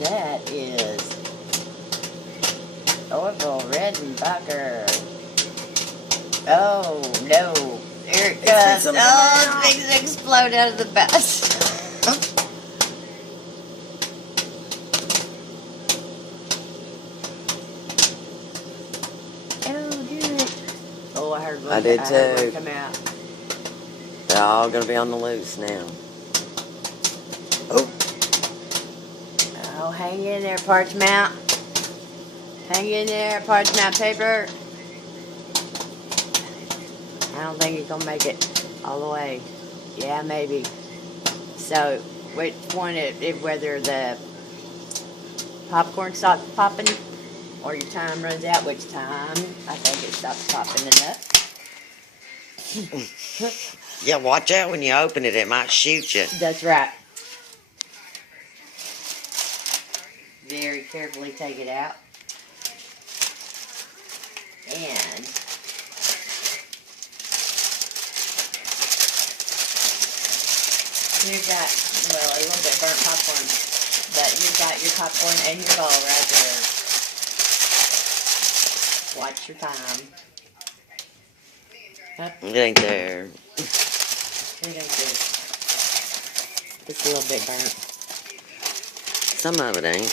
that is Orville Redenbacher. Oh no, here it comes. Oh, it's going to explode out of the bus. Oh, I heard one. I did heard too. one come out. They're all going to be on the loose now. Oh, hang in there, Parchment. Hang in there, Parchment paper. I don't think it's going to make it all the way. Yeah, maybe. So, which one, whether the popcorn stops popping or your time runs out, which time, I think it stops popping enough. Yeah, watch out when you open it. It might shoot you. That's right. Very carefully take it out. And you've got, well, a little bit burnt popcorn, but you've got your popcorn and your bowl right there. Watch your time. It ain't there. It ain't good. It's a little bit burnt. Some of it ain't.